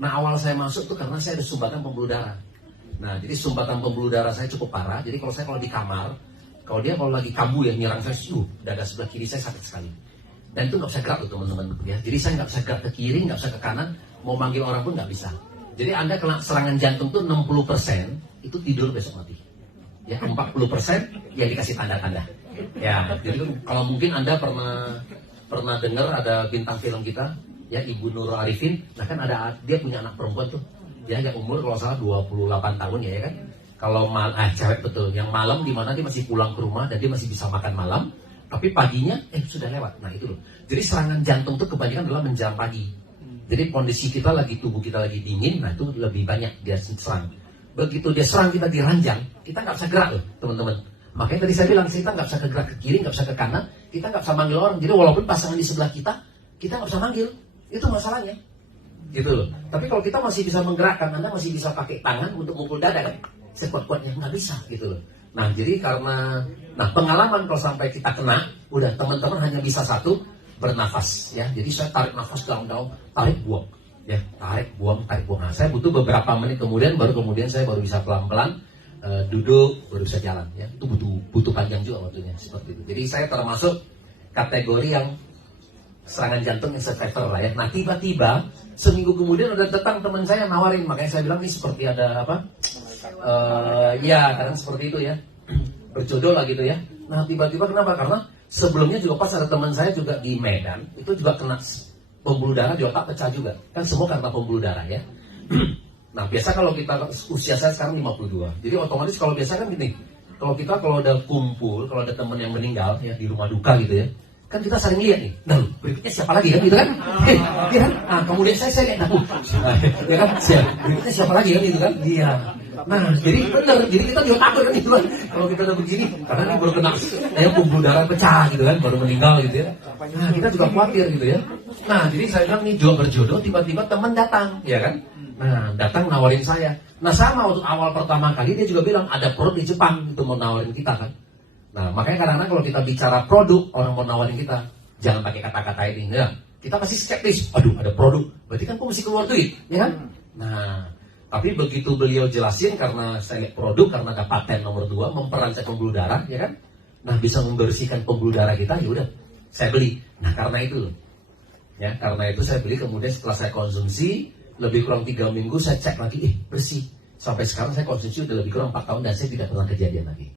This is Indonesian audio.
Nah awal saya masuk tuh karena saya ada sumbatan pembuluh darah. Nah jadi sumbatan pembuluh darah saya cukup parah. Jadi kalau di kamar, kalau lagi kambuh ya nyerang saya, dada sebelah kiri saya sakit sekali. Dan itu nggak bisa gerak tuh teman-teman ya. Jadi saya nggak bisa gerak ke kiri, nggak bisa ke kanan, mau manggil orang pun nggak bisa. Jadi Anda kena serangan jantung tuh 60% itu tidur besok mati. Ya 40% ya dikasih tanda-tanda. Ya jadi kalau mungkin Anda pernah dengar ada bintang film kita ya Ibu Nurul Arifin. Nah kan dia punya anak perempuan tuh ya yang umur kalau salah 28 tahun ya kan. Kalau cewek betul, yang malam di mana dia masih pulang ke rumah dan dia masih bisa makan malam, tapi paginya sudah lewat. Nah itu loh. Jadi serangan jantung itu kebanyakan adalah menjelang pagi. Jadi kondisi tubuh kita lagi dingin, nah itu lebih banyak dia serang. Begitu dia serang kita diranjang, kita nggak bisa gerak loh teman-teman. Makanya tadi saya bilang kita nggak bisa gerak ke kiri, nggak bisa ke kanan, kita nggak bisa manggil orang. Jadi walaupun pasangan di sebelah kita nggak bisa manggil. Itu masalahnya. Gitu loh. Tapi kalau kita masih bisa menggerakkan, Anda masih bisa pakai tangan untuk mukul dada kan? Sekuat-kuatnya nggak bisa gitu loh. Nah jadi karena pengalaman kalau sampai kita kena, udah teman-teman hanya bisa satu, bernafas ya. Jadi saya tarik nafas dalam-dalam, tarik buang ya, tarik buang. Nah saya butuh beberapa menit kemudian saya baru bisa pelan-pelan duduk, baru bisa jalan ya. Itu butuh panjang juga waktunya seperti itu. Jadi saya termasuk kategori yang serangan jantung yang survivor lah ya. Nah tiba-tiba seminggu kemudian udah datang teman saya nawarin, makanya saya bilang ini seperti ada apa? Ya kadang seperti itu ya, berjodoh lah gitu ya. Nah tiba-tiba kenapa? Karena sebelumnya juga pas ada teman saya juga di Medan, itu juga kena pembuluh darah di otak pecah juga. Kan semua karena pembuluh darah ya. Nah biasa kalau kita, usia saya sekarang 52, jadi otomatis kalau biasa kan gini, kalau ada kumpul, kalau ada teman yang meninggal ya di rumah duka gitu ya, kan kita sering lihat nih, nah berikutnya siapa lagi kan gitu kan, ya kan? Nah kemudian saya lihat, ya kan, berikutnya siapa lagi kan gitu kan, dia. Nah jadi benar, jadi kita juga takut kan gitu kan, kalau kita udah begini, karena ini baru kena, pembuluh darah pecah gitu kan, baru meninggal gitu ya. Nah kita juga khawatir gitu ya. Nah jadi saya bilang nih berjodoh, tiba-tiba teman datang, ya kan? Nah datang nawarin saya. Nah sama waktu awal pertama kali dia juga bilang ada produk di Jepang itu mau nawarin kita kan. Nah makanya kadang-kadang kalau kita bicara produk, orang mau nawarin kita, jangan pakai kata-kata ini ya. Kita pasti skeptis, aduh ada produk, berarti kan aku mesti keluar duit, ya kan? Nah tapi begitu beliau jelasin, karena saya lihat produk, karena ada paten nomor 2 memperancang pembuluh darah, ya kan? Nah bisa membersihkan pembuluh darah kita, ya udah saya beli. Nah karena itu loh, ya karena itu saya beli. Kemudian setelah saya konsumsi lebih kurang 3 minggu, saya cek lagi, bersih. Sampai sekarang saya konsumsi udah lebih kurang 4 tahun dan saya tidak pernah kejadian lagi.